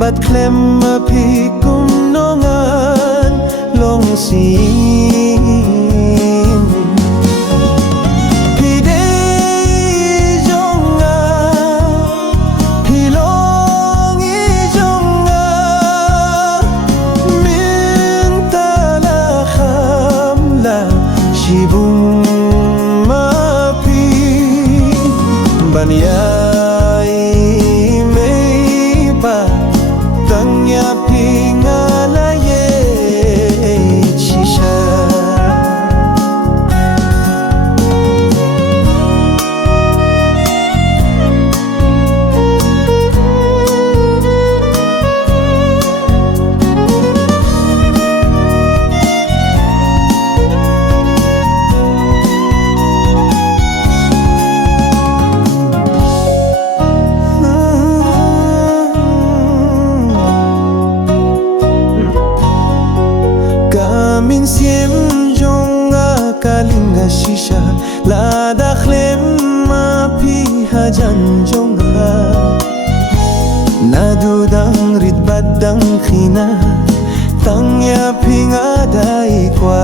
บัดเคลมมาพี่กุมน้องอันลงสีพี่ได้จงอาพี่ลงอีจงอามินตาลาคำลาชิบุมมาพี่บันยาmin siem jonga kalinga shisha la dakhlem ma pi hajan jonga nadudang rit badang khina tangya pinga dai kwa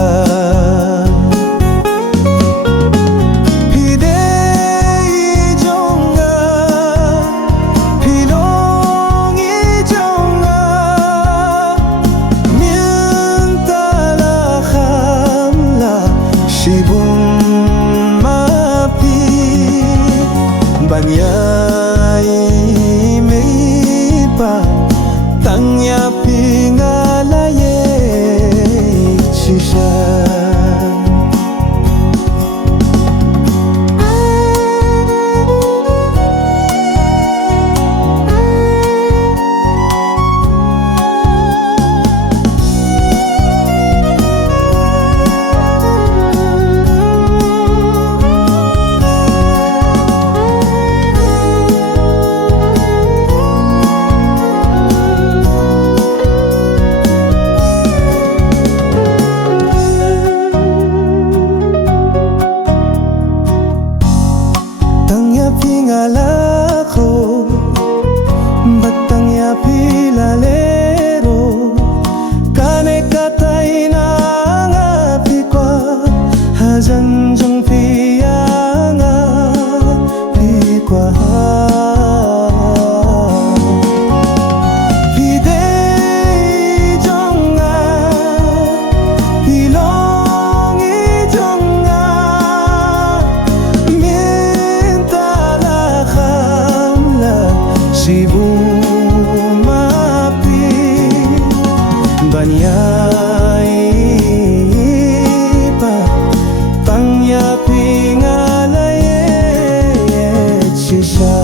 Banyai meipa tangya pingalaye chisha pingalako batang ya pilalero kane katay na nga pikwa hajan jong piyanga pikwa Banyai pa tangya pingalaye chisha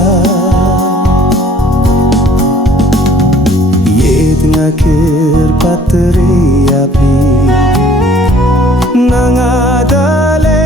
yet ngakir patri api nangadale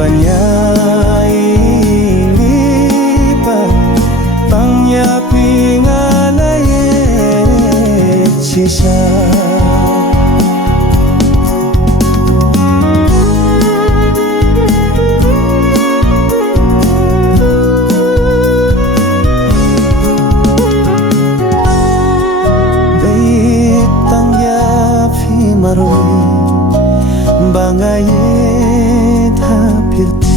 Banyai pa tangya pingalaye chisha Dei tangya pi maroi bangaye tapirti